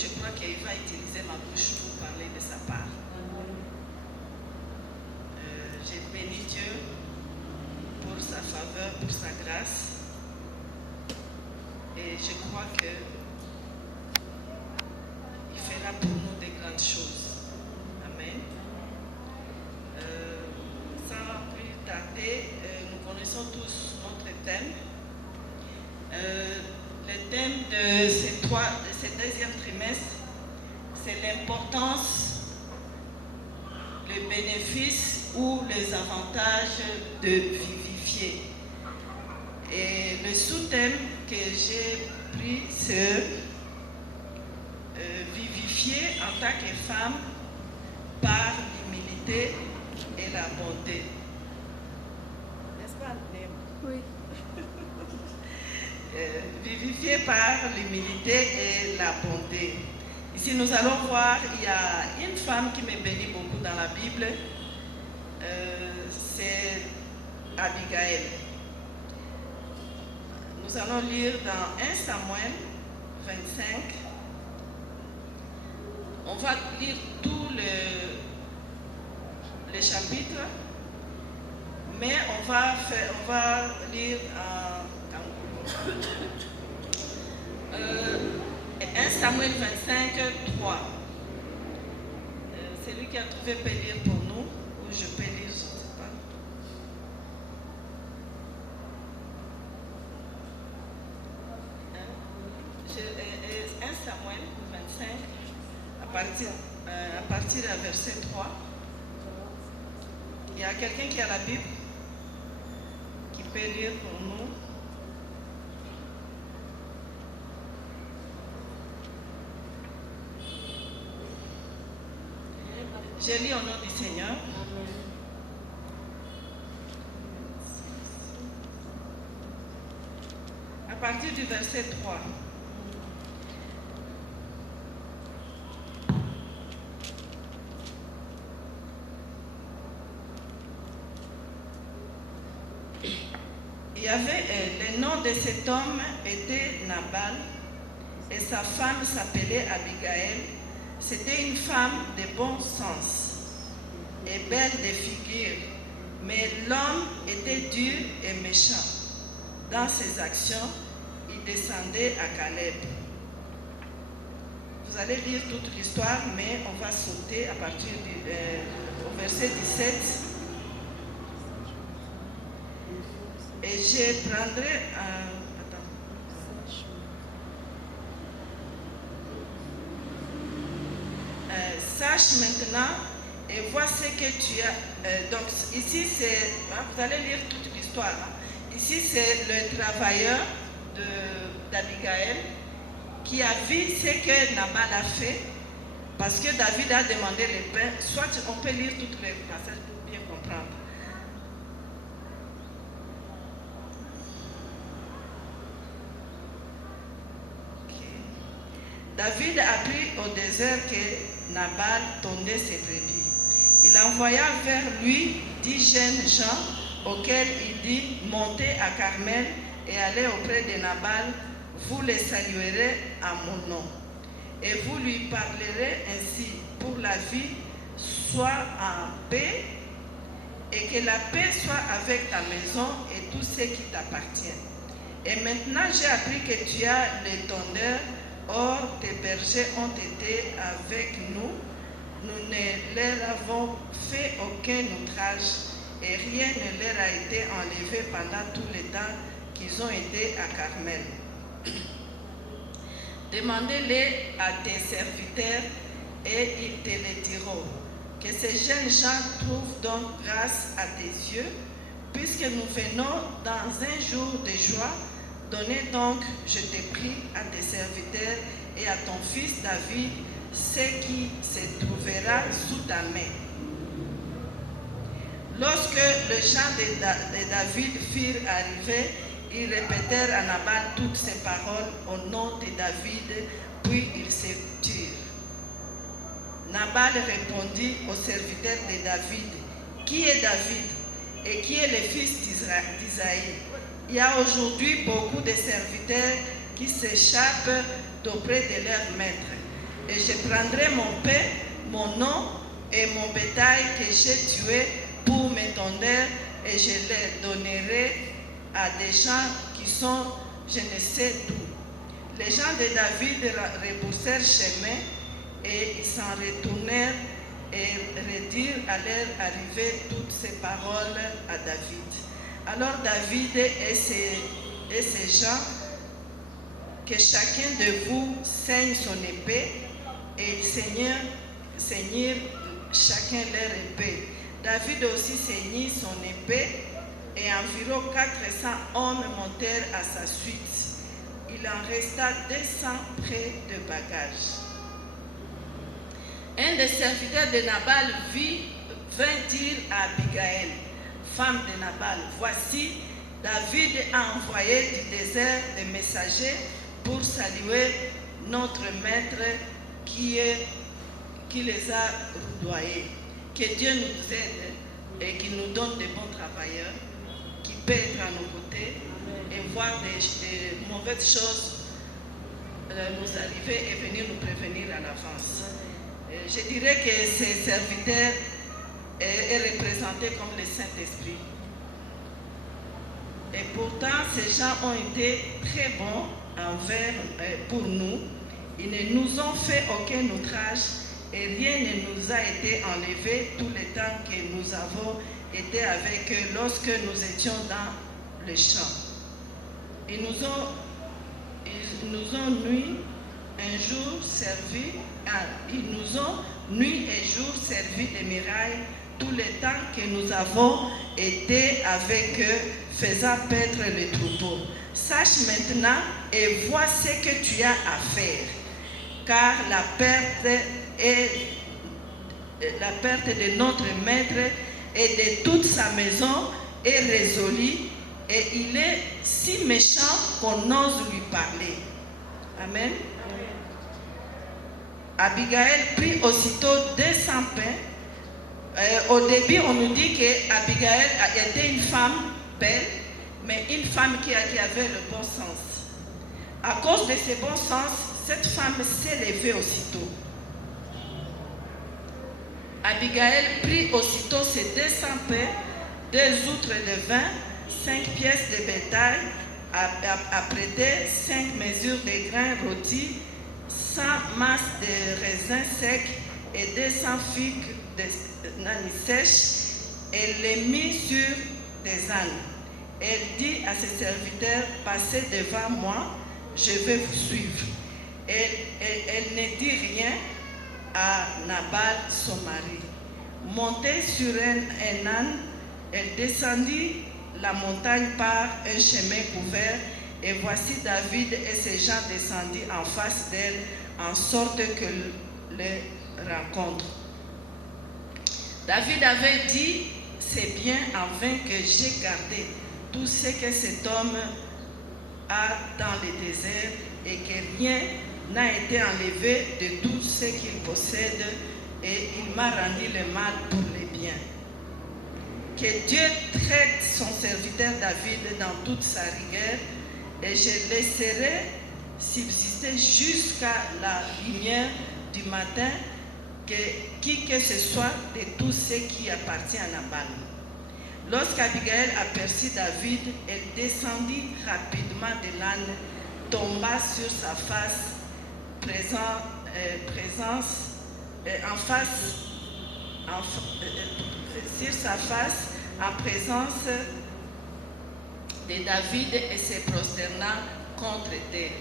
je crois qu'il va utiliser ma bouche pour parler de sa part. J'ai béni Dieu pour sa faveur, pour sa grâce. Et je crois qu'il fera pour nous de grandes choses. Amen. Sans plus tarder, nous connaissons tous notre thème. Le thème de ce deuxième trimestre, c'est l'importance, le bénéfice ou les avantages de vivifier. Et le sous-thème que j'ai pris, c'est vivifier en tant que femme par l'humilité et la bonté. N'est-ce pas, Néma? Oui. Vivifier par l'humilité et la bonté. Ici, nous allons voir, il y a une femme qui me bénit beaucoup dans la Bible, c'est Abigail. Nous allons lire dans 1 Samuel 25. On va lire tout le chapitre, mais on va lire 1 Samuel 25, 3. Celui qui a trouvé peut lire pour nous, ou je peux lire, je ne sais pas. 1 Samuel 25, à partir du verset 3. Il y a quelqu'un qui a la Bible, qui peut lire pour nous. Je lis au nom du Seigneur. À partir du verset 3. Il y avait, le nom de cet homme était Nabal et sa femme s'appelait Abigail. C'était une femme de bon sens et belle de figure, mais l'homme était dur et méchant. Dans ses actions, il descendait à Caleb. Vous allez lire toute l'histoire, mais on va sauter à partir au verset 17. Et je prendrai sache maintenant et vois ce que tu as. Donc ici c'est, vous allez lire toute l'histoire. Ici c'est le travailleur d'Abigail qui a vu ce que Nabal a fait parce que David a demandé le pain. Soit on peut lire toutes les passages pour bien comprendre. David apprit au désert que Nabal tondait ses brebis. Il envoya vers lui 10 jeunes gens auxquels il dit « Montez à Carmel et allez auprès de Nabal, vous les saluerez à mon nom. Et vous lui parlerez ainsi, pour la vie, sois en paix, et que la paix soit avec ta maison et tout ce qui t'appartient. Et maintenant j'ai appris que tu as les tondeurs. Or, tes bergers ont été avec nous, nous ne leur avons fait aucun outrage et rien ne leur a été enlevé pendant tout le temps qu'ils ont été à Carmel. Demandez-les à tes serviteurs et ils te les diront. Que ces jeunes gens trouvent donc grâce à tes yeux, puisque nous venons dans un jour de joie. Donnez donc, je te prie, à tes serviteurs et à ton fils David ce qui se trouvera sous ta main. Lorsque les gens de David furent arrivés, ils répétèrent à Nabal toutes ces paroles au nom de David, puis ils se turent. Nabal répondit aux serviteurs de David, « Qui est David et qui est le fils d'Isaïe? Il y a aujourd'hui beaucoup de serviteurs qui s'échappent d'auprès de leur maître. et je prendrai mon pain, mon nom et mon bétail que j'ai tué pour m'étendre et je les donnerai à des gens qui sont je ne sais d'où. Les gens de David repoussèrent chemin et ils s'en retournèrent et redirent à leur arrivée toutes ces paroles à David. Alors David et ces gens, que chacun de vous saigne son épée, et ils saignirent chacun leur épée. David aussi saignit son épée, et environ 400 hommes montèrent à sa suite. Il en resta 200 près de bagages. Un des serviteurs de Nabal vint dire à Abigail, femme de Nabal, voici, David a envoyé du désert des messagers pour saluer notre maître qui les a rudoyés. Que Dieu nous aide et qu'il nous donne de bons travailleurs qui peuvent être à nos côtés et voir des mauvaises choses nous arriver et venir nous prévenir à l'avance. Je dirais que ces serviteurs est représenté comme le Saint-Esprit. Et pourtant, ces gens ont été très bons pour nous. Ils ne nous ont fait aucun outrage et rien ne nous a été enlevé tout le temps que nous avons été avec eux lorsque nous étions dans le champ. Ils nous ont nuit un jour servi, ils nous ont nuit et jour servi des murailles tout le temps que nous avons été avec eux, faisant paître les troupeaux. Sache maintenant et vois ce que tu as à faire, car la perte de notre maître et de toute sa maison est résolue, et il est si méchant qu'on ose lui parler. Amen. Abigail prit aussitôt 200 pains. Au début, on nous dit qu'Abigail était une femme belle, mais une femme qui avait le bon sens. À cause de ce bon sens, cette femme s'est levée aussitôt. Abigail prit aussitôt ces 200 pains, 2 outres de vin, 5 pièces de bétail, apprêtait 5 mesures de grains rôtis, 100 masses de raisins secs et 200 figues d'anis sèches, et les mit sur des ânes. Elle dit à ses serviteurs, passez devant moi, je vais vous suivre. Elle ne dit rien à Nabal, son mari. Montée sur un âne, elle descendit la montagne par un chemin couvert, et voici David et ses gens descendirent en face d'elle, en sorte que les rencontre. David avait dit, c'est bien en vain que j'ai gardé tout ce que cet homme a dans le désert, et que rien n'a été enlevé de tout ce qu'il possède, et il m'a rendu le mal pour le bien. Que Dieu traite son serviteur David dans toute sa rigueur, et je laisserai subsister jusqu'à la lumière du matin qui que ce soit de tout ce qui appartient à Nabal. Lorsqu'Abigail aperçut David, elle descendit rapidement de l'âne, tomba sur sa face, sur sa face en présence de David, et se prosterna contre terre.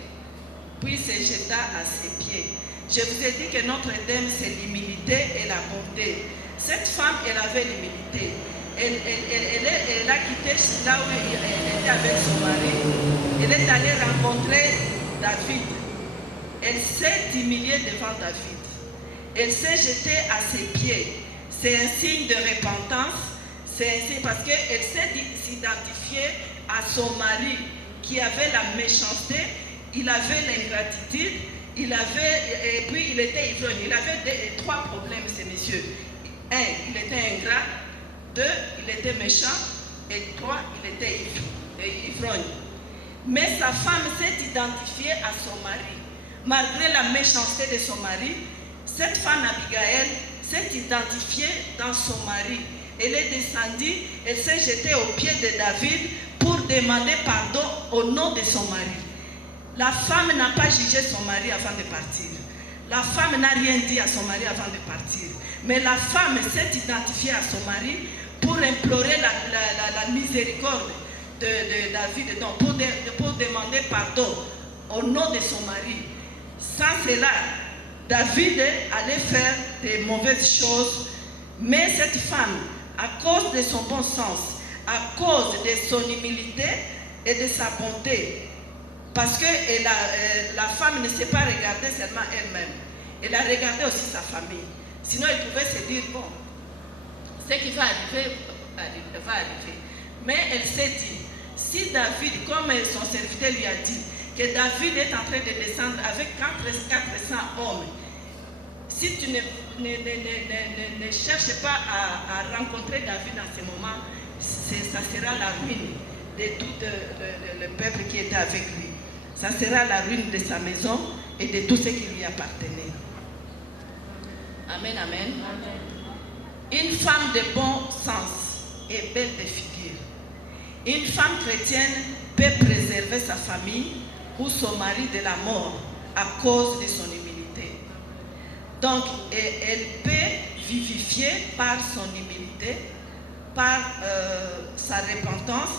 Puis se jeta à ses pieds. Je vous ai dit que Notre-Dame, c'est l'humilité et la bonté. Cette femme, elle avait l'humilité. Elle a quitté là où elle était avec son mari. Elle est allée rencontrer David. Elle s'est humiliée devant David. Elle s'est jetée à ses pieds. C'est un signe de repentance. C'est un signe parce qu'elle s'est identifiée à son mari qui avait la méchanceté, il avait l'ingratitude, et puis il était ivrogne. Il avait 3 problèmes, ces messieurs. 1, il était ingrat. 2, il était méchant. Et 3, il était ivrogne. Mais sa femme s'est identifiée à son mari. malgré la méchanceté de son mari, cette femme Abigail s'est identifiée dans son mari. Elle est descendue, elle s'est jetée aux pieds de David pour demander pardon au nom de son mari. La femme n'a pas jugé son mari avant de partir. La femme n'a rien dit à son mari avant de partir. Mais la femme s'est identifiée à son mari pour implorer la miséricorde de David, donc pour demander pardon au nom de son mari. Sans cela, David allait faire des mauvaises choses, mais cette femme, à cause de son bon sens, à cause de son humilité et de sa bonté, parce que la femme ne s'est pas regardée seulement elle-même, elle a regardé aussi sa famille. Sinon, elle pouvait se dire, bon, ce qui va arriver, va arriver. Mais elle s'est dit, si David, comme son serviteur lui a dit, que David est en train de descendre avec 400 hommes, si tu ne cherches pas à rencontrer David en ce moment, ça sera la ruine de tout le peuple qui était avec lui. Ça sera la ruine de sa maison et de tout ce qui lui appartenait. Amen, amen. Une femme de bon sens et belle de figure. Une femme chrétienne peut préserver sa famille ou son mari de la mort à cause de son humilité. Donc, elle peut vivifier par son humilité, par sa repentance,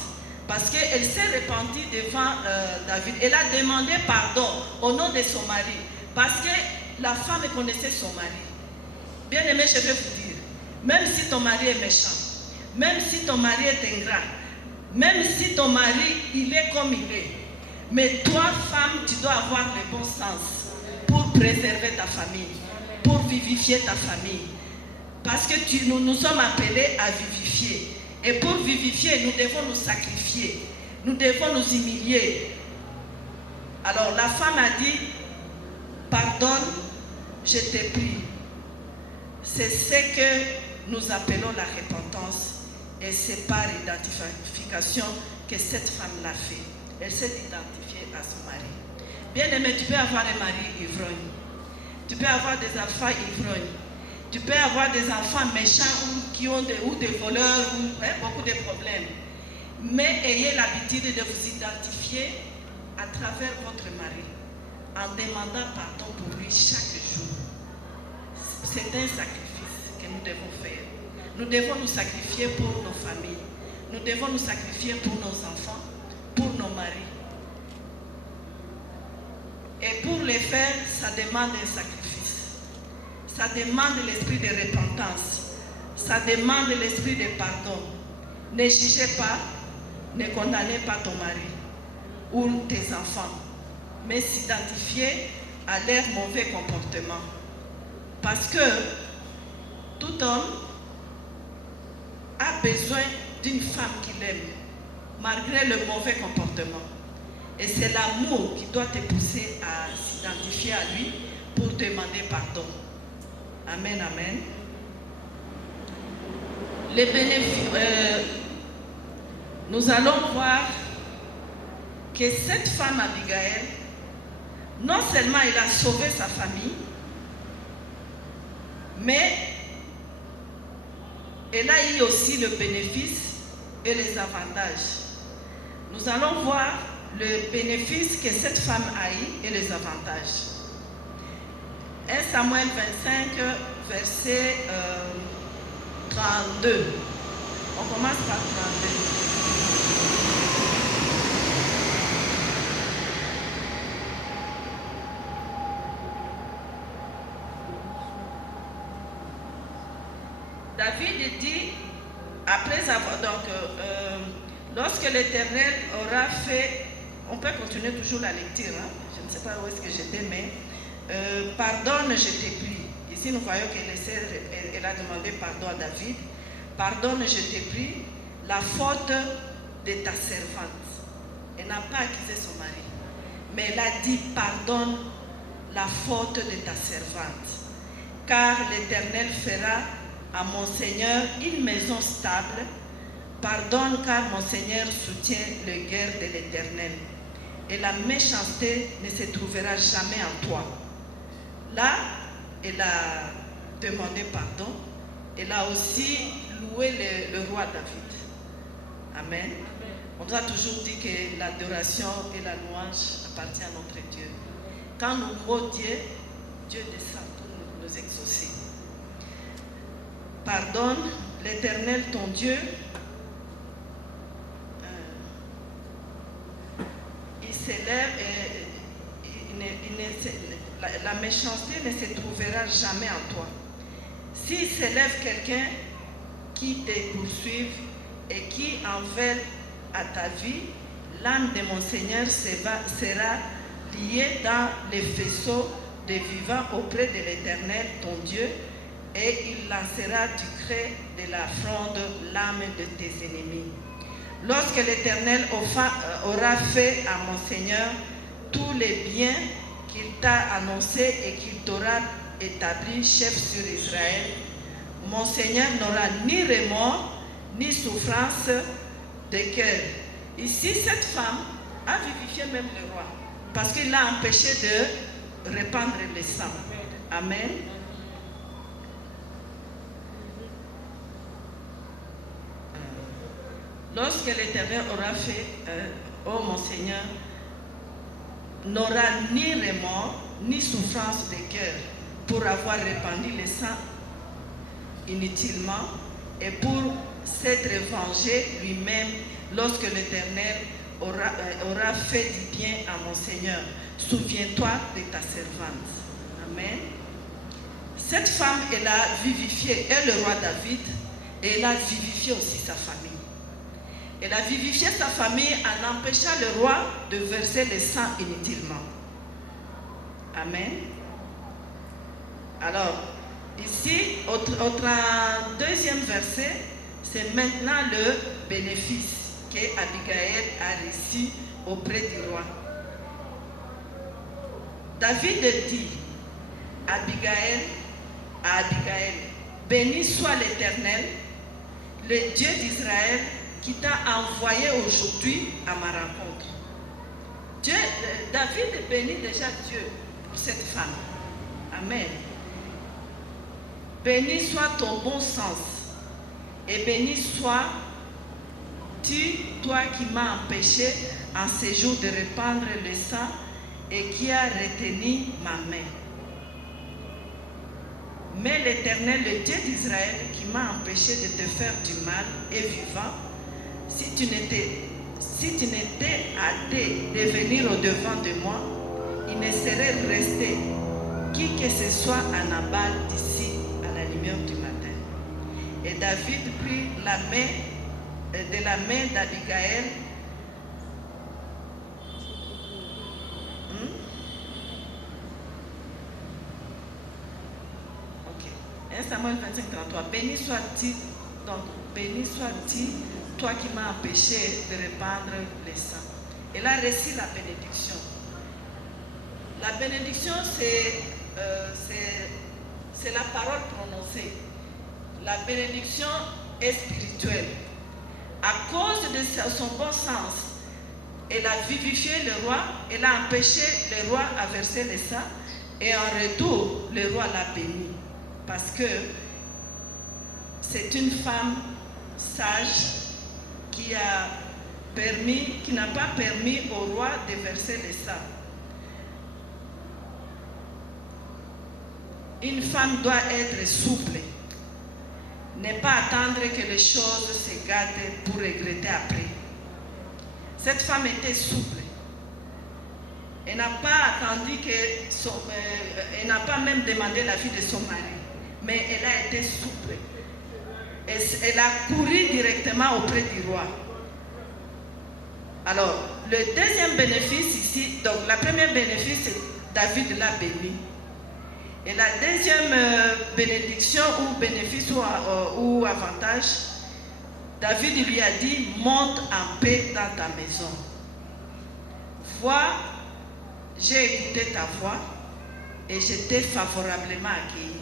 parce qu'elle s'est repentie devant David. Elle a demandé pardon au nom de son mari, parce que la femme connaissait son mari. Bien aimé, je vais vous dire, même si ton mari est méchant, même si ton mari est ingrat, même si ton mari, il est comme il est, mais toi, femme, tu dois avoir le bon sens pour préserver ta famille, pour vivifier ta famille. Parce que nous sommes appelés à vivifier. Et pour vivifier, nous devons nous sacrifier. Nous devons nous humilier. Alors la femme a dit, pardonne, je t'ai pris. C'est ce que nous appelons la repentance. Et c'est par identification que cette femme l'a fait. Elle s'est identifiée à son mari. Bien aimé, tu peux avoir un mari ivrogne. Tu peux avoir des enfants ivrognes. Tu peux avoir des enfants méchants ou des voleurs ou beaucoup de problèmes. Mais ayez l'habitude de vous identifier à travers votre mari en demandant pardon pour lui chaque jour. C'est un sacrifice que nous devons faire. Nous devons nous sacrifier pour nos familles. Nous devons nous sacrifier pour nos enfants, pour nos maris. Et pour le faire, ça demande un sacrifice. Ça demande l'esprit de repentance. Ça demande l'esprit de pardon. Ne jugez pas, ne condamnez pas ton mari ou tes enfants, mais s'identifier à leur mauvais comportement. Parce que tout homme a besoin d'une femme qu'il aime, malgré le mauvais comportement. Et c'est l'amour qui doit te pousser à s'identifier à lui pour demander pardon. Amen, amen. Les bénéfices, nous allons voir que cette femme Abigail, non seulement elle a sauvé sa famille, mais elle a eu aussi le bénéfice et les avantages. Nous allons voir le bénéfice que cette femme a eu et les avantages. 1 Samuel 25, verset 32. On commence par 32. David dit, après avoir, donc, lorsque l'Éternel aura fait, on peut continuer toujours la lecture, hein? Je ne sais pas où est-ce que j'étais, mais pardonne, je t'ai pris. Ici, nous voyons qu'elle a demandé pardon à David. Pardonne, je t'ai pris la faute de ta servante. Elle n'a pas accusé son mari, mais elle a dit pardonne la faute de ta servante. Car l'Éternel fera à mon Seigneur une maison stable. Pardonne, car mon Seigneur soutient les guerres de l'Éternel. et la méchanceté ne se trouvera jamais en toi. Là, elle a demandé pardon. Elle a aussi loué le roi David. Amen. On nous a toujours dit que l'adoration et la louange appartiennent à notre Dieu. Quand nous louons Dieu, Dieu descend pour nous exaucer. Pardonne l'Éternel ton Dieu. Il s'élève et la méchanceté ne se trouvera jamais en toi. S'il s'élève quelqu'un qui te poursuive et qui en veut à ta vie, l'âme de mon Seigneur sera liée dans les faisceaux des vivants auprès de l'Éternel, ton Dieu, et il lancera du cret de la fronde l'âme de tes ennemis. Lorsque l'Éternel aura fait à mon Seigneur tous les biens qu'il t'a annoncés et qu'il t'aura établi chef sur Israël, mon Seigneur n'aura ni remords, ni souffrance de cœur. Ici, cette femme a vivifié même le roi, parce qu'il l'a empêché de répandre le sang. Amen. Lorsque l'Éternel aura fait, ô mon Seigneur, n'aura ni remords, ni souffrance de cœur pour avoir répandu le sang inutilement et pour s'être vengé lui-même lorsque l'Éternel aura fait du bien à mon Seigneur. Souviens-toi de ta servante. Amen. Cette femme, elle a vivifié le roi David et elle a vivifié aussi sa famille. Elle a vivifié sa famille en empêchant le roi de verser le sang inutilement. Amen. Alors, ici, au deuxième verset, c'est maintenant le bénéfice qu'Abigail a reçu auprès du roi. David dit à Abigail, béni soit l'Éternel, le Dieu d'Israël, qui t'a envoyé aujourd'hui à ma rencontre. David bénit déjà Dieu pour cette femme. Amen. Béni soit ton bon sens et béni sois-tu, toi qui m'as empêché en ce jour de répandre le sang et qui a retenu ma main. Mais l'Éternel, le Dieu d'Israël, qui m'a empêché de te faire du mal, est vivant. Si tu n'étais hâté de venir au-devant de moi, il ne serait resté qui que ce soit à Nabal d'ici à la lumière du matin. Et David prit de la main d'Abigail Ok. 1 Samuel 25, 33. Béni sois-tu, toi qui m'as empêché de répandre le sang. Elle a reçu la bénédiction. La bénédiction, c'est la parole prononcée. La bénédiction est spirituelle. À cause de son bon sens, elle a vivifié le roi, elle a empêché le roi à verser le sang, et en retour, le roi l'a béni. Parce que c'est une femme sage qui n'a pas permis au roi de verser le sang. Une femme doit être souple, ne pas attendre que les choses se gâtent pour regretter après. Cette femme était souple. Elle n'a pas attendu elle n'a pas même demandé l'avis de son mari, mais elle a été souple. Elle a couru directement auprès du roi. Alors, le deuxième bénéfice ici, donc la première bénéfice, c'est David l'a béni. Et la deuxième bénédiction ou bénéfice ou avantage, David lui a dit, monte en paix dans ta maison. Vois, j'ai écouté ta voix et je t'ai favorablement accueilli.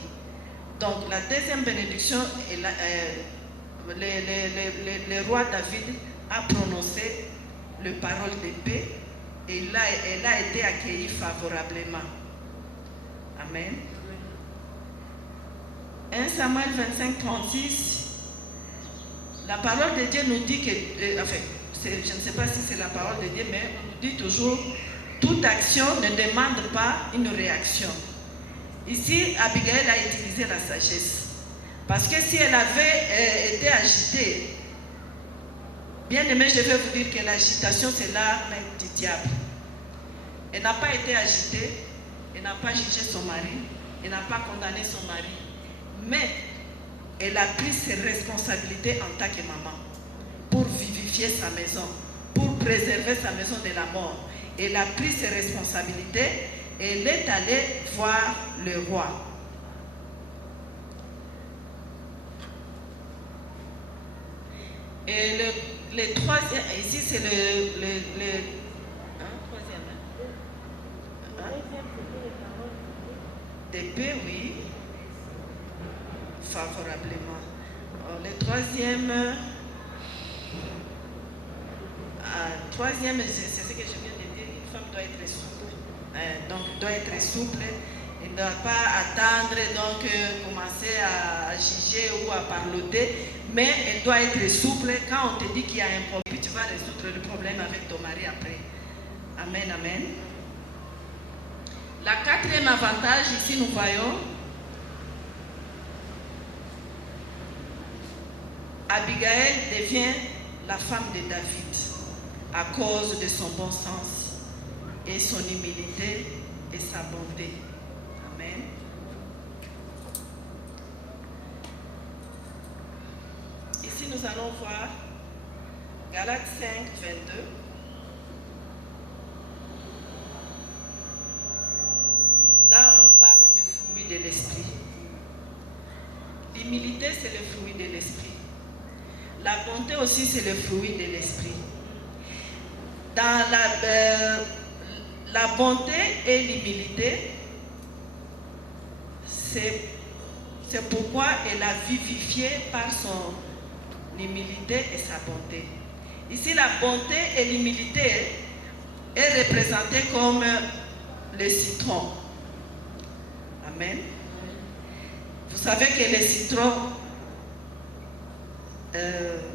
Donc la deuxième bénédiction, le roi David a prononcé les paroles de paix et elle a été accueillie favorablement. Amen. 1 Samuel 25, 36, la parole de Dieu nous dit que, je ne sais pas si c'est la parole de Dieu, mais on nous dit toujours, toute action ne demande pas une réaction. Ici, Abigail a utilisé la sagesse. Parce que si elle avait été agitée, bien aimé, je vais vous dire que l'agitation, c'est l'arme du diable. Elle n'a pas été agitée, elle n'a pas jugé son mari, elle n'a pas condamné son mari. Mais elle a pris ses responsabilités en tant que maman pour vivifier sa maison, pour préserver sa maison de la mort. Elle a pris ses responsabilités et elle est allée voir le roi. Et le troisième, ici c'est le troisième. D'épée, oui. Favorablement. Le troisième, c'est ce que je viens de dire, une femme doit être souple. Donc, doit être souple. Elle ne doit pas attendre, donc commencer à juger ou à parloter, mais elle doit être souple. Quand on te dit qu'il y a un problème, tu vas résoudre le problème avec ton mari après. Amen, amen. La quatrième avantage, ici nous voyons Abigail devient la femme de David à cause de son bon sens et son humilité et sa bonté. Amen. Ici, nous allons voir Galates 5, 22. Là, on parle de fruit de l'esprit. L'humilité, c'est le fruit de l'esprit. La bonté aussi, c'est le fruit de l'esprit. Dans la bonté et l'humilité, c'est pourquoi elle a vivifié par son humilité et sa bonté. Ici, la bonté et l'humilité est représentée comme le citron. Amen. Vous savez que le citron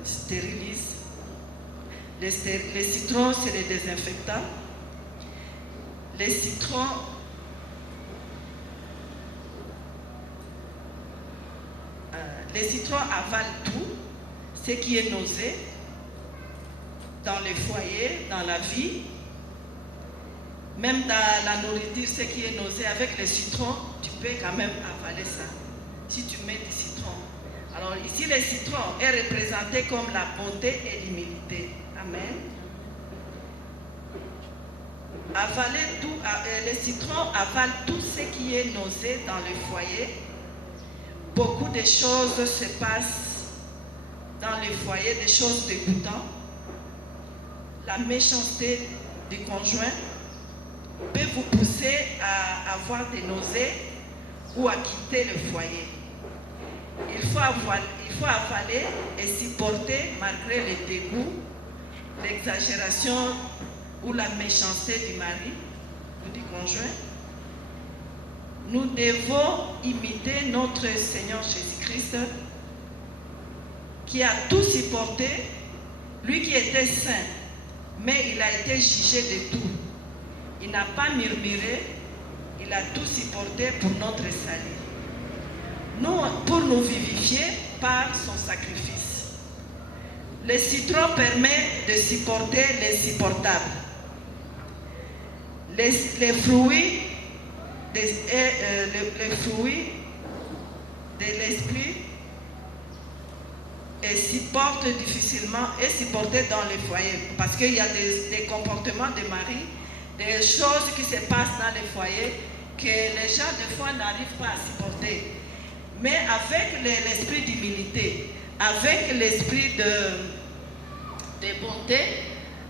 stérilise. Les citrons, c'est les désinfectants. Les citrons avalent tout, ce qui est nausée dans les foyers, dans la vie, même dans la nourriture, ce qui est nausée. Avec les citrons, tu peux quand même avaler ça, si tu mets du citron. Alors ici, le citron est représenté comme la bonté et l'humilité. Amen. Avaler tout, le citron avale tout ce qui est nausée dans le foyer. Beaucoup de choses se passent dans le foyer, des choses dégoûtantes. La méchanceté du conjoint peut vous pousser à avoir des nausées ou à quitter le foyer. Il faut avaler et supporter malgré le dégoût, l'exagération ou la méchanceté du mari ou du conjoint. Nous devons imiter notre Seigneur Jésus-Christ qui a tout supporté, lui qui était saint, mais il a été jugé de tout. Il n'a pas murmuré, il a tout supporté pour notre salut. Nous, pour nous vivifier par son sacrifice. Le citron permet de supporter l'insupportable. Les fruits de l'esprit est supporté dans les foyers. Parce qu'il y a des comportements de mari, des choses qui se passent dans les foyers que les gens des fois n'arrivent pas à supporter. Mais avec l'esprit d'humilité, avec l'esprit de bonté,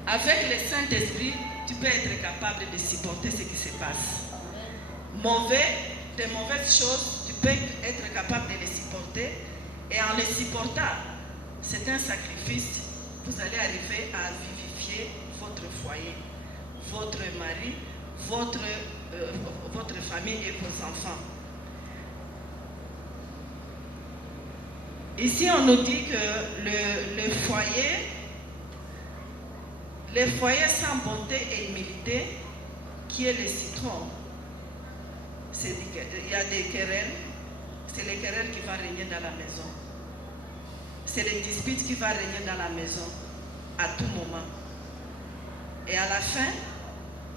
avec le Saint-Esprit, tu peux être capable de supporter ce qui se passe. Des mauvaises choses, tu peux être capable de les supporter. Et en les supportant, c'est un sacrifice. Vous allez arriver à vivifier votre foyer, votre votre famille et vos enfants. Ici, on nous dit que le foyer sans bonté et humilité, qui est le citron, il y a des querelles, c'est les querelles qui vont régner dans la maison. C'est les disputes qui vont régner dans la maison à tout moment. Et à la fin,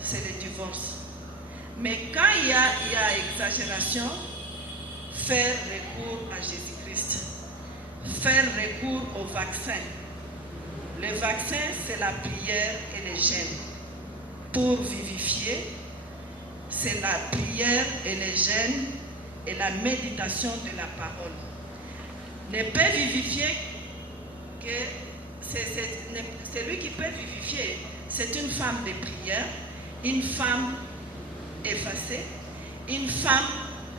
c'est le divorce. Mais quand il y a exagération, faire recours à Jésus-Christ. Faire recours au vaccin. Le vaccin, c'est la prière et le jeûne. Pour vivifier, c'est la prière et le jeûne et la méditation de la parole. Ne peut vivifier que c'est lui qui peut vivifier. C'est une femme de prière, une femme effacée, une femme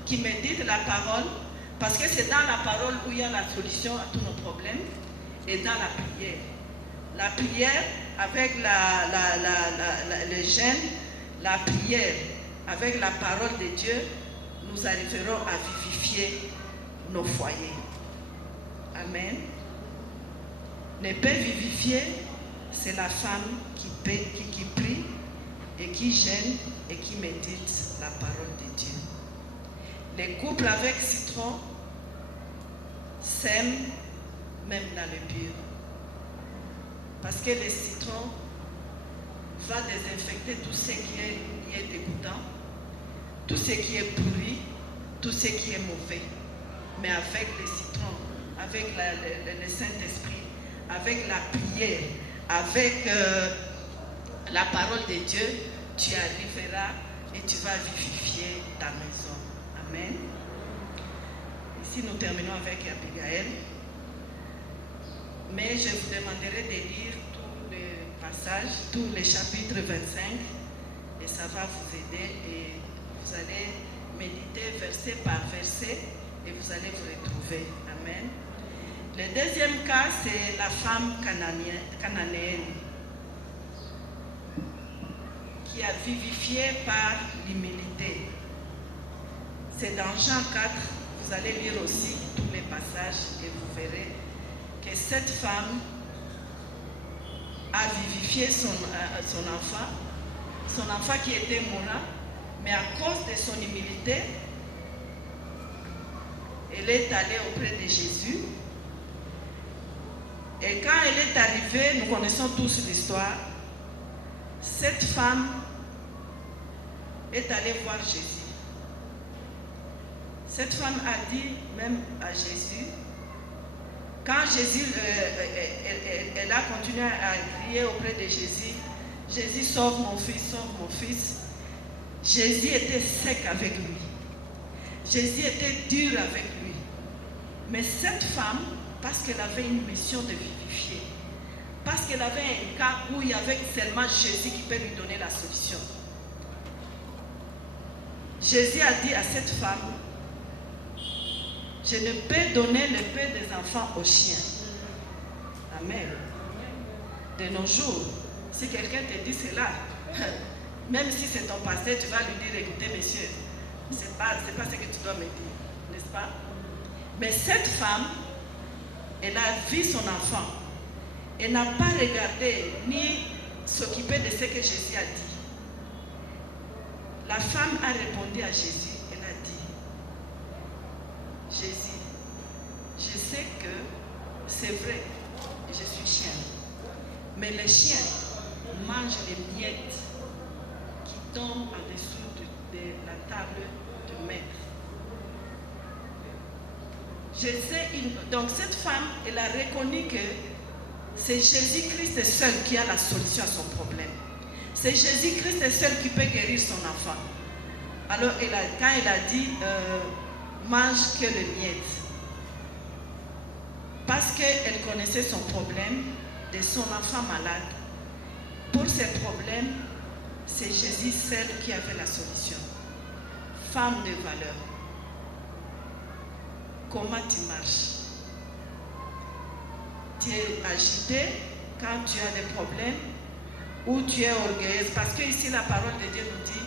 qui médite la parole, parce que c'est dans la parole où il y a la solution à tous nos problèmes, et dans la prière. La prière avec le jeûne, la prière avec la parole de Dieu, nous arriverons à vivifier nos foyers. Amen. Ne peut vivifier, c'est la femme qui prie et qui jeûne et qui médite la parole de Dieu. Les couples avec citron s'aiment même dans le pur. Parce que le citron va désinfecter tout ce qui est dégoûtant, tout ce qui est pourri, tout ce qui est mauvais. Mais avec le citron, avec le Saint-Esprit, avec la prière, avec la parole de Dieu, tu arriveras et tu vas vivifier ta maison. Amen. Ici, nous terminons avec Abigail. Mais je vous demanderai de lire tous les passages, tous les chapitres 25, et ça va vous aider. Et vous allez méditer verset par verset, et vous allez vous retrouver. Amen. Le deuxième cas, c'est la femme cananéenne, qui a vivifié par l'humilité. C'est dans Jean 4, vous allez lire aussi tous les passages, et vous verrez que cette femme a vivifié son enfant qui était mourant, mais à cause de son humilité, elle est allée auprès de Jésus. Et quand elle est arrivée, nous connaissons tous l'histoire, cette femme est allée voir Jésus. Cette femme a dit même à Jésus, quand Jésus, elle a continué à crier auprès de Jésus, Jésus, sauve mon fils, sauve mon fils. Jésus était sec avec lui. Jésus était dur avec lui. Mais cette femme, parce qu'elle avait une mission de vivifier, parce qu'elle avait un cas où il y avait seulement Jésus qui peut lui donner la solution. Jésus a dit à cette femme, je ne peux donner le pain des enfants aux chiens. Amen. De nos jours, si quelqu'un te dit cela, même si c'est ton pasteur, tu vas lui dire, écoutez monsieur, c'est pas ce que tu dois me dire, n'est-ce pas? Mais cette femme, elle a vu son enfant. Elle n'a pas regardé ni s'occuper de ce que Jésus a dit. La femme a répondu à Jésus. Elle a dit, Jésus, je sais que c'est vrai, je suis chien. Mais les chiens mangent les miettes qui tombent en dessous de la table de maître. Donc cette femme, elle a reconnu que c'est Jésus-Christ seul qui a la solution à son problème. C'est Jésus-Christ seul qui peut guérir son enfant. Alors quand elle a dit, mange que le miette, parce qu'elle connaissait son problème de son enfant malade. Pour ses problèmes, c'est Jésus seul qui avait la solution. Femme de valeur. Comment tu marches? Tu es agité quand tu as des problèmes, ou tu es orgueilleuse. Parce que ici la parole de Dieu nous dit,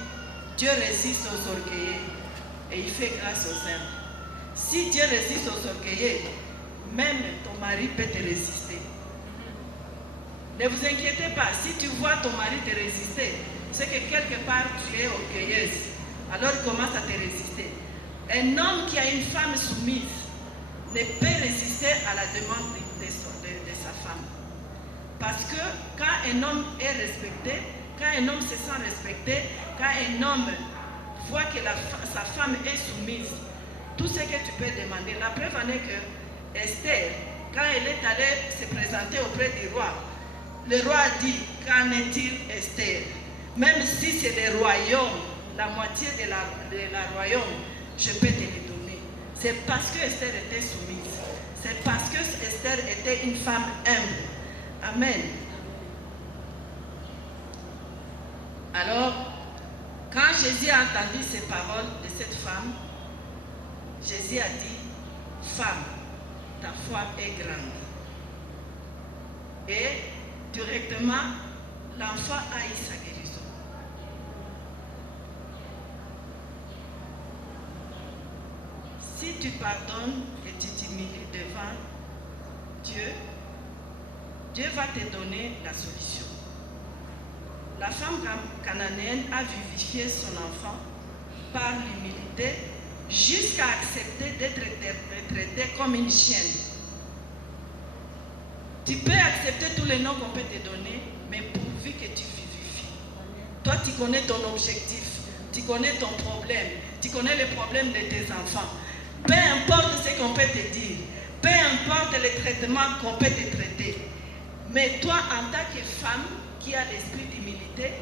Dieu résiste aux orgueilleux et il fait grâce aux humbles. Si Dieu résiste aux orgueilleux, même ton mari peut te résister. Ne vous inquiétez pas, si tu vois ton mari te résister, c'est que quelque part tu es orgueilleuse. Alors il commence à te résister. Un homme qui a une femme soumise ne peut résister à la demande de sa femme. Parce que quand un homme est respecté, quand un homme se sent respecté, quand un homme voit que sa femme est soumise, tout ce que tu peux demander. La preuve en est que Esther, quand elle est allée se présenter auprès du roi, le roi a dit, qu'en est-il Esther? Même si c'est le royaume, la moitié de la royaume, je peux te le donner. C'est parce que Esther était soumise. C'est parce que Esther était une femme humble. Amen. Alors, quand Jésus a entendu ces paroles de cette femme, Jésus a dit, femme, ta foi est grande. Et directement, l'enfant a eu sa guérison. Si tu pardonnes et tu t'humilies devant Dieu, Dieu va te donner la solution. La femme cananéenne a vivifié son enfant par l'humilité jusqu'à accepter d'être traitée comme une chienne. Tu peux accepter tous les noms qu'on peut te donner, mais pourvu que tu vivifies. Toi, tu connais ton objectif, tu connais ton problème, tu connais les problèmes de tes enfants. Peu importe ce qu'on peut te dire, peu importe les traitements qu'on peut te traiter, mais toi, en tant que femme qui a l'esprit d'humilité,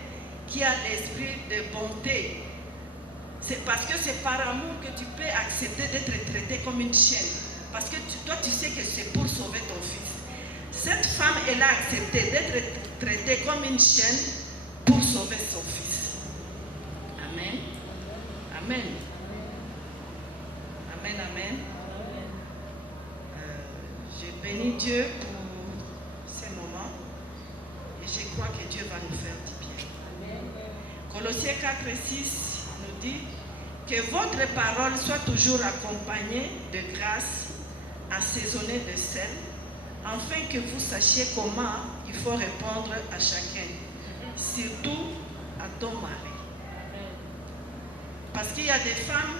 qui a l'esprit de bonté, c'est parce que c'est par amour que tu peux accepter d'être traitée comme une chienne. Parce que toi, tu sais que c'est pour sauver ton fils. Cette femme, elle a accepté d'être traitée comme une chienne pour sauver son fils. Amen. Amen. Amen, amen. Je bénis Dieu pour ces moments et je crois que Dieu va nous faire du bien. Colossiens 4:6 nous dit que votre parole soit toujours accompagnée de grâce, assaisonnée de sel, afin que vous sachiez comment il faut répondre à chacun, surtout à ton mari. Parce qu'il y a des femmes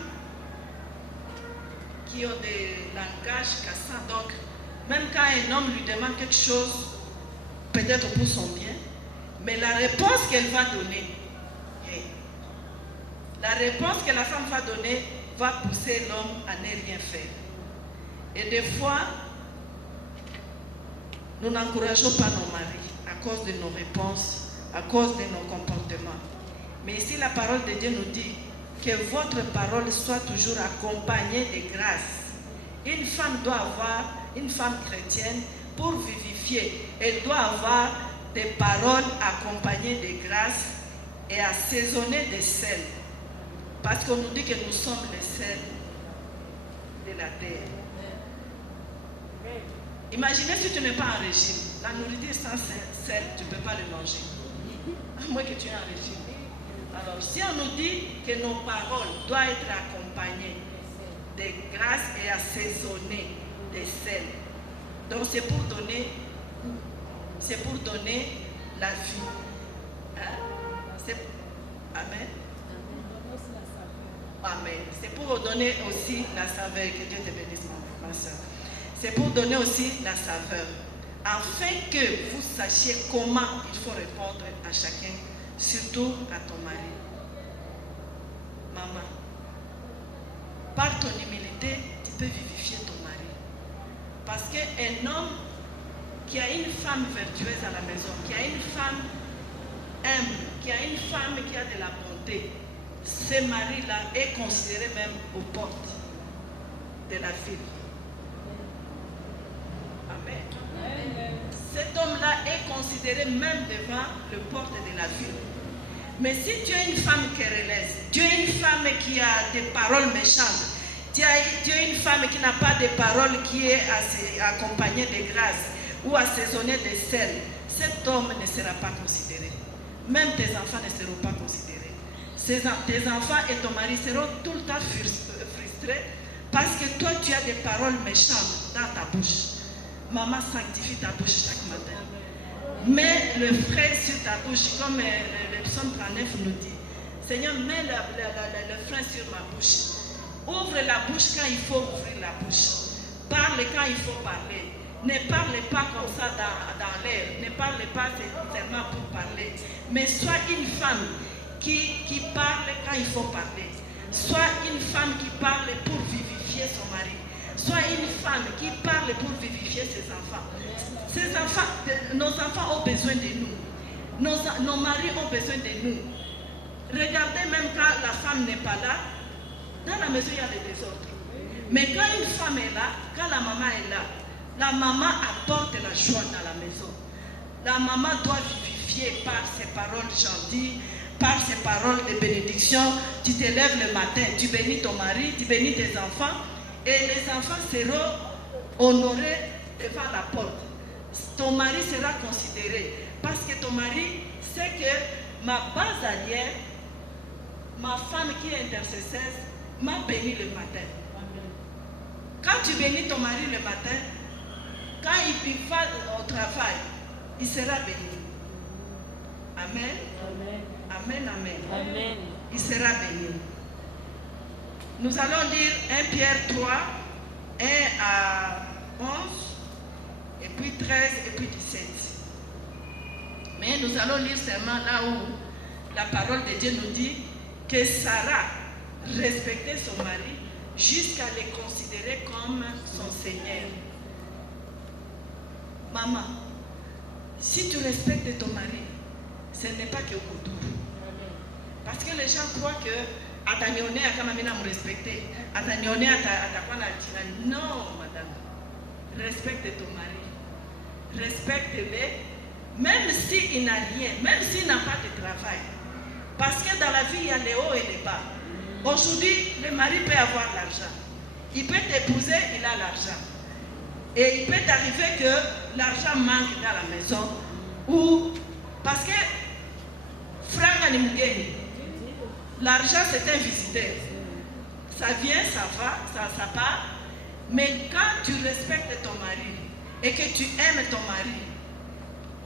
qui ont des langages cassants, donc même quand un homme lui demande quelque chose, peut-être pour son bien, mais la réponse qu'elle va donner, la réponse que la femme va donner va pousser l'homme à ne rien faire. Et des fois, nous n'encourageons pas nos maris à cause de nos réponses, à cause de nos comportements. Mais ici, la parole de Dieu nous dit que votre parole soit toujours accompagnée de grâce. Une femme doit avoir, une femme chrétienne, pour vivifier, elle doit avoir des paroles accompagnées de grâce et assaisonnées de sel. Parce qu'on nous dit que nous sommes le sel de la terre. Imaginez si tu n'es pas en régime. La nourriture sans sel, tu ne peux pas le manger. À moins que tu es en régime. Alors, si on nous dit que nos paroles doivent être accompagnées de grâce et assaisonnées de sel, donc c'est pour donner la vie. Hein? Amen. Amen. C'est pour donner aussi la saveur. Que Dieu te bénisse, ma soeur. C'est pour donner aussi la saveur. Afin que vous sachiez comment il faut répondre à chacun, surtout à ton mari. Maman, par ton humilité, tu peux vivifier ton mari. Parce qu'un homme qui a une femme vertueuse à la maison, qui a une femme humble, qui a une femme qui a de la bonté, ce mari-là est considéré même aux portes de la ville. Amen. Cet homme-là est considéré même devant le porte de la ville. Mais si tu es une femme querelleuse, tu es une femme qui a des paroles méchantes, tu es une femme qui n'a pas de paroles qui est accompagnée de grâce ou assaisonnée de sel, cet homme ne sera pas considéré. même tes enfants ne seront pas considérés. Tes enfants et ton mari seront tout le temps frustrés parce que toi, tu as des paroles méchantes dans ta bouche. Maman sanctifie ta bouche chaque matin. Mets le frein sur ta bouche, comme le psaume 39 nous dit. Seigneur, mets le frein sur ma bouche. Ouvre la bouche quand il faut ouvrir la bouche. Parle quand il faut parler. Ne parle pas comme ça dans l'air. Ne parle pas seulement pour parler. Mais sois une femme qui parle quand il faut parler. Sois une femme qui parle pour vivifier son mari. Sois une femme qui parle pour vivifier ses enfants. Nos enfants ont besoin de nous. Nos maris ont besoin de nous. Regardez, même quand la femme n'est pas là, dans la maison il y a le désordre. Mais quand une femme est là, quand la maman est là, la maman apporte la joie dans la maison. La maman doit vivifier par ses paroles gentilles, par ses paroles de bénédiction. Tu te lèves le matin, tu bénis ton mari, tu bénis tes enfants, et les enfants seront honorés devant la porte. Ton mari sera considéré, parce que ton mari sait que ma base alliée, ma femme qui est intercesseuse, m'a béni le matin. Quand tu bénis ton mari le matin, quand il va au travail, il sera béni. Amen. Amen, amen. Amen. Il sera béni. Nous allons lire 1 Pierre 3, 1 à 11, et puis 13, et puis 17. Mais nous allons lire seulement là où la parole de Dieu nous dit que Sarah respectait son mari jusqu'à le considérer comme son Seigneur. Maman, si tu respectes ton mari, ce n'est pas que autour. Parce que les gens croient que Atanione a quand même me respecter. Atanione a non, madame. Respecte ton mari. Respecte-le, même s'il n'a rien, même s'il n'a pas de travail. Parce que dans la vie, il y a les hauts et les bas. Aujourd'hui, le mari peut avoir l'argent. Il peut t'épouser, il a l'argent. Et il peut arriver que l'argent manque dans la maison. Ou parce que Franck Animugeni, l'argent c'est un visiteur. Ça vient, ça va, ça part. Mais quand tu respectes ton mari et que tu aimes ton mari,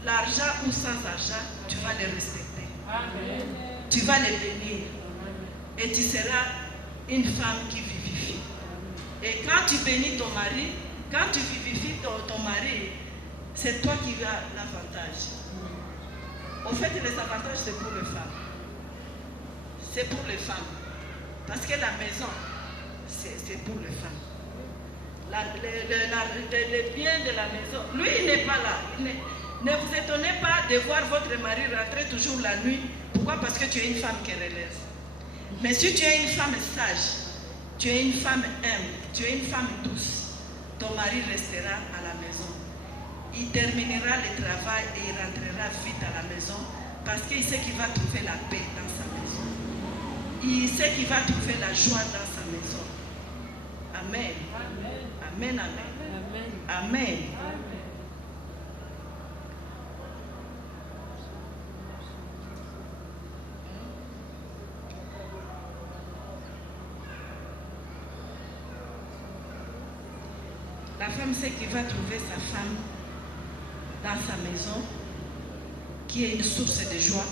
l'argent ou sans argent, tu vas le respecter. Amen. Tu vas le bénir. Et tu seras une femme qui vivifie. Et quand tu bénis ton mari, quand tu vivifies ton mari, c'est toi qui as l'avantage. Au fait, les avantages, c'est pour les femmes. C'est pour les femmes. Parce que la maison, c'est pour les femmes. Le bien de la maison, lui, il n'est pas là. Ne vous étonnez pas de voir votre mari rentrer toujours la nuit. Pourquoi? Parce que tu es une femme qui relève. Mais si tu es une femme sage, tu es une femme humble, tu es une femme douce, ton mari restera à la maison. Il terminera le travail et il rentrera vite à la maison parce qu'il sait qu'il va trouver la paix dans sa maison. Il sait qu'il va trouver la joie dans sa maison. Amen. Amen, amen. Amen. La femme sait qu'il va trouver sa femme dans sa maison, qui est une source de joie,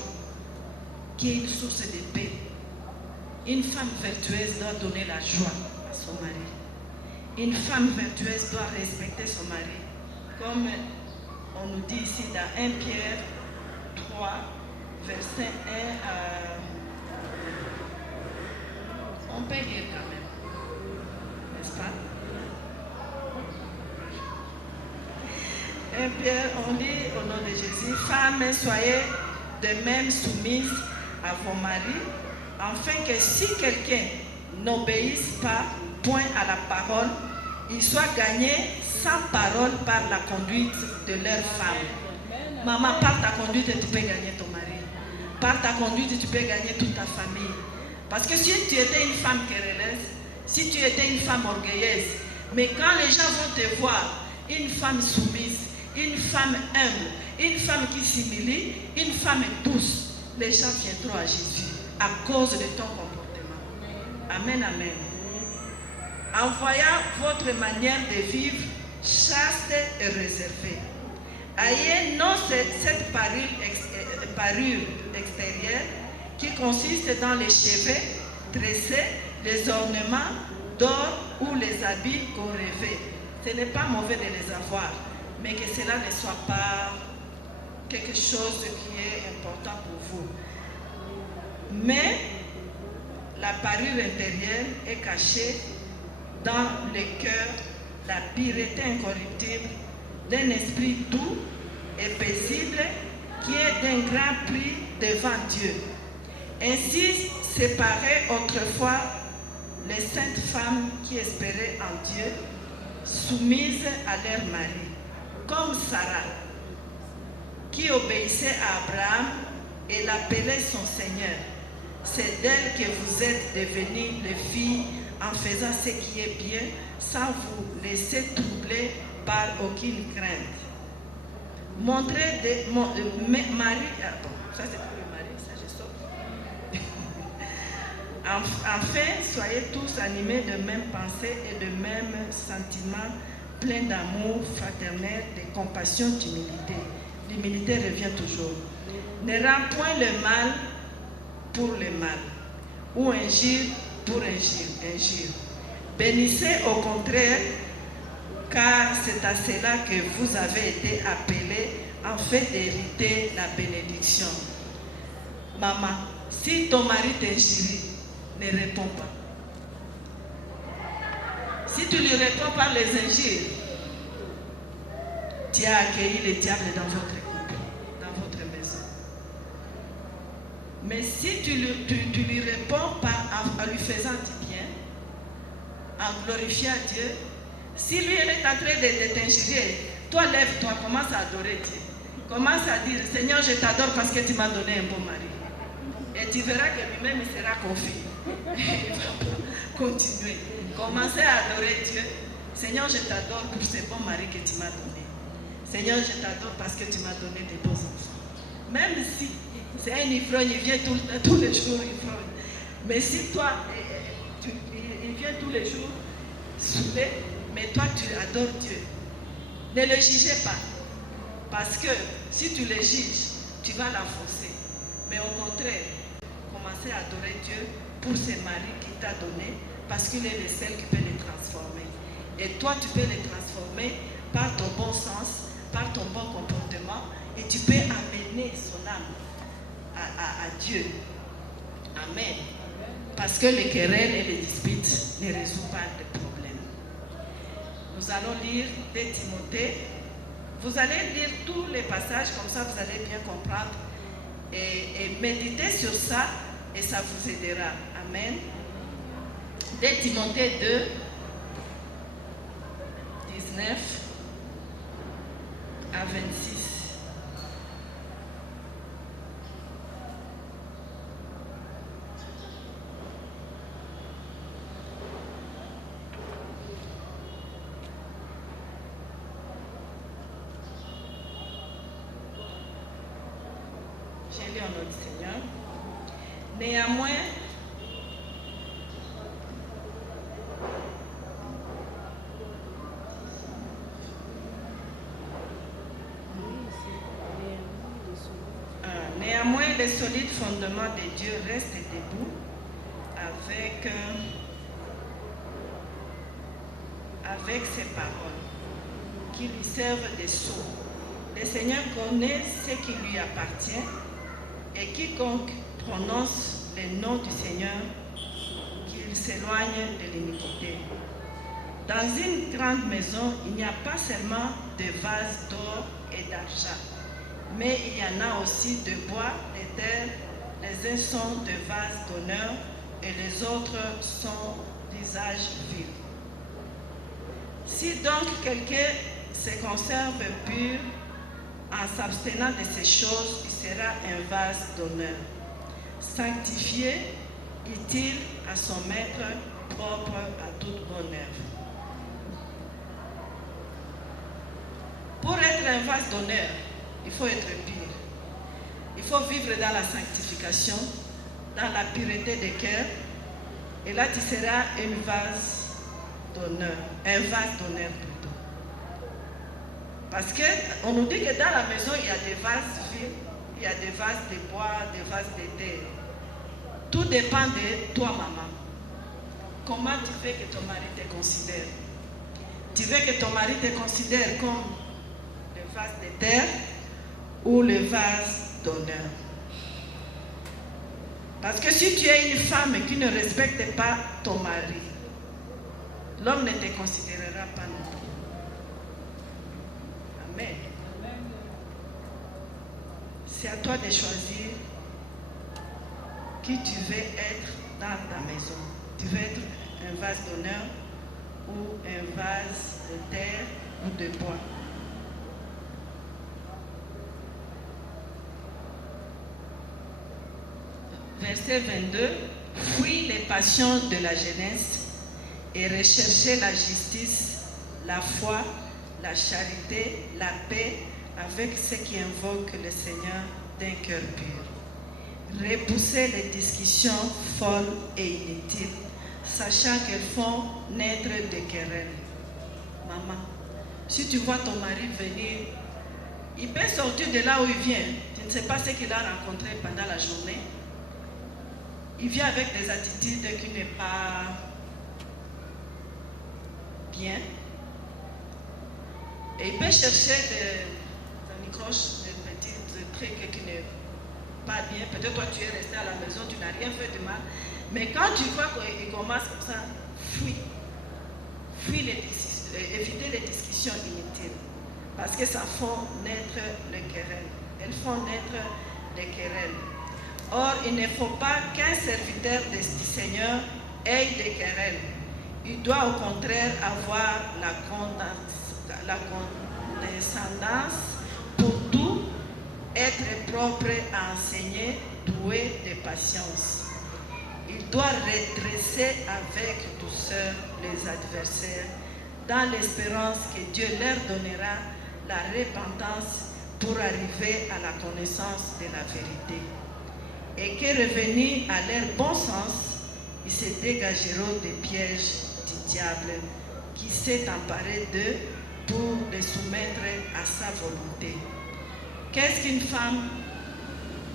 qui est une source de paix. Une femme vertueuse doit donner la joie à son mari. Une femme vertueuse doit respecter son mari. Comme on nous dit ici dans 1 Pierre 3, verset 1 à... On peut lire quand même, n'est-ce pas? 1 Pierre, on lit au nom de Jésus, femmes, soyez de même soumises à vos maris, afin que si quelqu'un n'obéisse pas point à la parole, il soit gagné sans parole par la conduite de leur femme. Maman, par ta conduite, tu peux gagner ton mari. Par ta conduite, tu peux gagner toute ta famille. Parce que si tu étais une femme querelleuse, si tu étais une femme orgueilleuse, mais quand les gens vont te voir, une femme soumise, une femme humble, une femme qui s'humilie, une femme douce, les gens viendront à Jésus à cause de ton comportement. Amen, amen. En voyant votre manière de vivre chaste et réservée, ayez non cette parure extérieure qui consiste dans les cheveux tressés, les ornements d'or ou les habits qu'on rêvait. Ce n'est pas mauvais de les avoir, mais que cela ne soit pas quelque chose qui est important pour vous. Mais la parure intérieure est cachée dans le cœur, la pureté incorruptible d'un esprit doux et paisible qui est d'un grand prix devant Dieu. Ainsi séparaient autrefois les saintes femmes qui espéraient en Dieu, soumises à leur mari, comme Sarah, qui obéissait à Abraham et l'appelait son Seigneur. C'est d'elle que vous êtes devenues les filles en faisant ce qui est bien, sans vous laisser troubler par aucune crainte. Montrez Marie, ça c'est pour le mari, ça je sors. Enfin, soyez tous animés de même pensée et de même sentiment, pleins d'amour fraternel, de compassion, d'humilité. L'humilité revient toujours. Ne rends point le mal pour le mal, ou injure pour injure. Bénissez au contraire, car c'est à cela que vous avez été appelés en fait d'hériter la bénédiction. Maman, si ton mari t'injure, ne réponds pas. Si tu lui réponds par les injures, tu as accueilli le diable dans votre couple, dans votre maison. Mais si tu lui réponds en lui faisant du bien, en glorifiant Dieu, si lui elle est en train de t'injurer, toi lève-toi, commence à adorer Dieu. Commence à dire, Seigneur, je t'adore parce que tu m'as donné un bon mari. Et tu verras que lui-même il sera confus. Il va continuer. Commencez à adorer Dieu. Seigneur, je t'adore pour ce bon mari que tu m'as donné. Seigneur, je t'adore parce que tu m'as donné des beaux enfants. Même si c'est un ivrogne, il vient tous les jours ivrogne. Mais si toi, il vient tous les jours saoulé, mais toi tu adores Dieu. Ne le jugez pas. Parce que si tu le juges, tu vas l'enfoncer. Mais au contraire, commencez à adorer Dieu pour ce mari qu'il t'a donné, parce qu'il est le seul qui peut les transformer. Et toi, tu peux les transformer par ton bon sens, par ton bon comportement, et tu peux amener son âme à Dieu. Amen. Parce que les querelles et les disputes ne résolvent pas les problèmes. Nous allons lire 2 Timothée. Vous allez lire tous les passages, comme ça vous allez bien comprendre. Et méditez sur ça, et ça vous aidera. Amen. 2 Timothée 2, 19 à 26. J'ai lu en nom du Seigneur. Néanmoins, les solides fondements de Dieu restent debout avec ses paroles qui lui servent de sceau. Le Seigneur connaît ce qui lui appartient et quiconque prononce le nom du Seigneur, qu'il s'éloigne de l'iniquité. Dans une grande maison, il n'y a pas seulement de vases d'or et d'argent, mais il y en a aussi de bois, de terre. Les uns sont de vases d'honneur et les autres sont d'usage vil. Si donc quelqu'un se conserve pur en s'abstenant de ces choses, il sera un vase d'honneur, sanctifié, utile à son maître, propre à toute bonne œuvre. Pour être un vase d'honneur, il faut être pur. Il faut vivre dans la sanctification, dans la pureté des cœurs. Et là, tu seras un vase d'honneur plutôt. Parce qu'on nous dit que dans la maison, il y a des vases vides, il y a des vases de bois, des vases de terre. Tout dépend de toi, maman. Comment tu veux que ton mari te considère? Tu veux que ton mari te considère comme le vase de terre ou le vase d'honneur? Parce que si tu es une femme qui ne respecte pas ton mari, l'homme ne te considérera pas non plus. Amen. C'est à toi de choisir qui tu veux être dans ta maison. Tu veux être un vase d'honneur ou un vase de terre ou de bois. Verset 22. Fuis les passions de la jeunesse et recherchez la justice, la foi, la charité, la paix avec ceux qui invoquent le Seigneur d'un cœur pur. Repoussez les discussions folles et inutiles, sachant qu'elles font naître des querelles. Maman, si tu vois ton mari venir, il peut sortir de là où il vient. Tu ne sais pas ce qu'il a rencontré pendant la journée. Il vient avec des attitudes qui n'est pas bien. Et il peut chercher des microches, des petits trucs qui n'est pas bien. Peut-être toi tu es resté à la maison, tu n'as rien fait de mal. Mais quand tu vois qu'il commence comme ça, fuis. Fuis évitez les discussions inutiles. Parce que ça fait naître les querelles. Elles font naître des querelles. Or, il ne faut pas qu'un serviteur du Seigneur ait des querelles. Il doit au contraire avoir la condescendance pour tout, être propre à enseigner, doué de patience. Il doit redresser avec douceur les adversaires, dans l'espérance que Dieu leur donnera la repentance pour arriver à la connaissance de la vérité. Et que revenus à leur bon sens, ils se dégageront des pièges du diable qui s'est emparé d'eux pour les soumettre à sa volonté. Qu'est-ce qu'une femme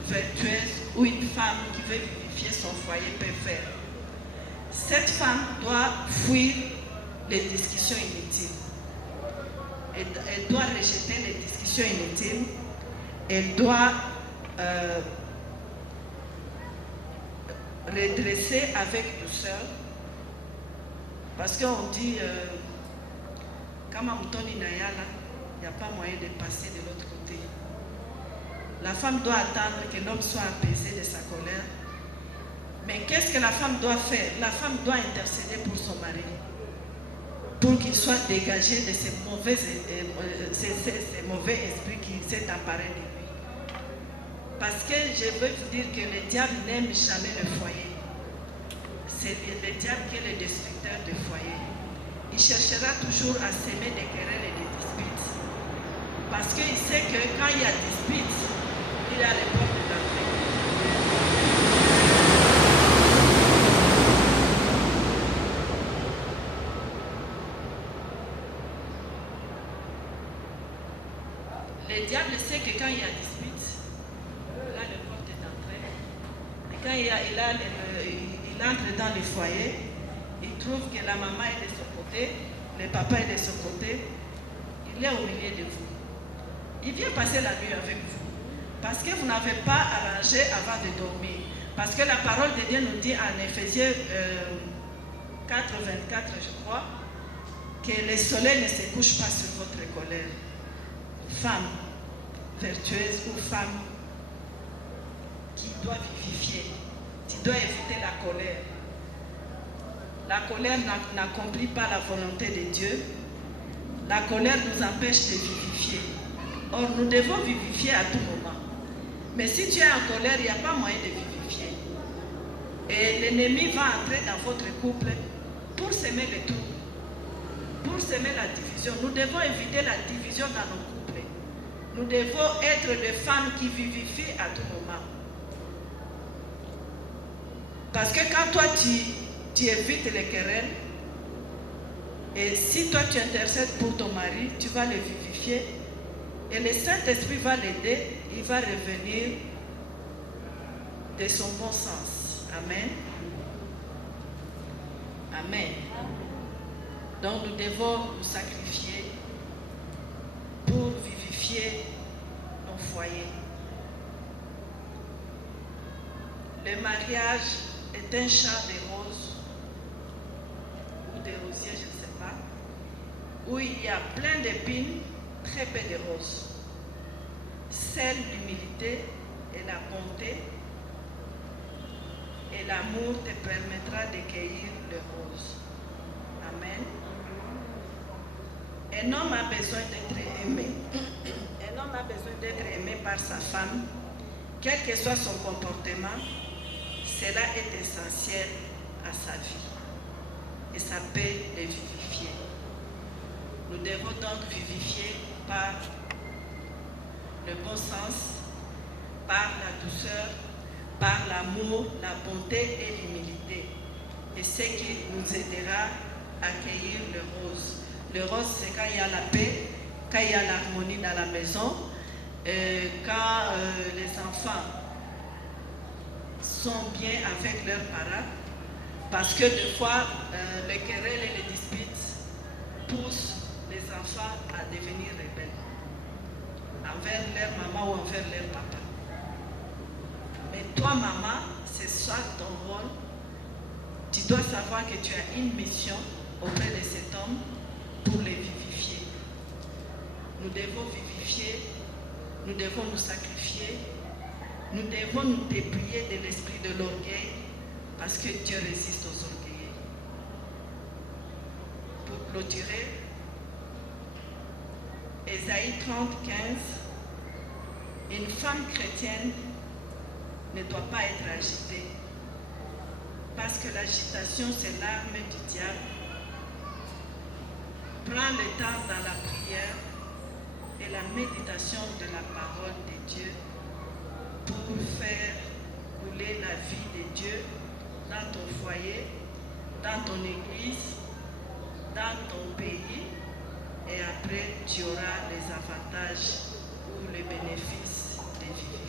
vertueuse ou une femme qui veut vivifier son foyer peut faire? Cette femme doit fuir les discussions inutiles. Elle doit rejeter les discussions inutiles. Elle doit redresser avec douceur. Parce qu'on dit, comme Amutoni Nayala, il n'y a pas moyen de passer de l'autre côté. La femme doit attendre que l'homme soit apaisé de sa colère. Mais qu'est-ce que la femme doit faire? La femme doit intercéder pour son mari, pour qu'il soit dégagé de ces mauvais esprits qui s'est emparé de lui. Parce que je veux vous dire que le diable n'aime jamais le foyer. C'est le diable qui est le destructeur du foyer. Il cherchera toujours à s'aimer des querelles et des disputes. Parce qu'il sait que quand il y a dispute, il a les portes d'entrée. Le diable sait que quand il y a dispute, il a les portes d'entrée. Et quand il entre dans le foyer, il trouve que la maman est de son côté, le papa est de son côté, il est au milieu de vous. Il vient passer la nuit avec vous. Parce que vous n'avez pas arrangé avant de dormir. Parce que la parole de Dieu nous dit en Éphésiens 4, 24, je crois, que le soleil ne se couche pas sur votre colère. Femme vertueuse ou femme qui doit vivifier, tu dois éviter la colère. La colère n'accomplit pas la volonté de Dieu. La colère nous empêche de vivifier. Or, nous devons vivifier à tout moment. Mais si tu es en colère, il n'y a pas moyen de vivifier. Et l'ennemi va entrer dans votre couple pour semer le trouble, pour semer la division. Nous devons éviter la division dans nos couples. Nous devons être des femmes qui vivifient à tout moment. Parce que quand toi tu évites les querelles, et si toi tu intercèdes pour ton mari, tu vas le vivifier. Et le Saint-Esprit va l'aider, il va revenir de son bon sens. Amen. Amen. Donc nous devons nous sacrifier pour vivifier nos foyers. Le mariage est un champ de roses ou de rosiers, je ne sais pas, où il y a plein d'épines, très peu de roses. Celle l'humilité et la bonté et l'amour te permettra de cueillir les roses. Amen. Un homme a besoin d'être aimé. Un homme a besoin d'être aimé par sa femme, quel que soit son comportement. Cela est essentiel à sa vie et ça peut le vivifier. Nous devons donc vivifier par le bon sens, par la douceur, par l'amour, la bonté et l'humilité. Et ce qui nous aidera à cueillir le rose. Le rose, c'est quand il y a la paix, quand il y a l'harmonie dans la maison, quand les enfants sont bien avec leurs parents, parce que des fois, les querelles et les disputes poussent les enfants à devenir rebelles envers leur maman ou envers leur papa. Mais toi, maman, c'est ça ton rôle. Tu dois savoir que tu as une mission auprès de cet homme pour les vivifier. Nous devons vivifier, nous devons nous sacrifier, nous devons nous dépouiller de l'esprit de l'orgueil parce que Dieu résiste aux orgueilleux. Pour clôturer, Ésaïe 30, 15, une femme chrétienne ne doit pas être agitée parce que l'agitation c'est l'arme du diable. Prends le temps dans la prière et la méditation de la parole de Dieu pour faire couler la vie de Dieu dans ton foyer, dans ton église, dans ton pays, et après tu auras les avantages ou les bénéfices de vivre.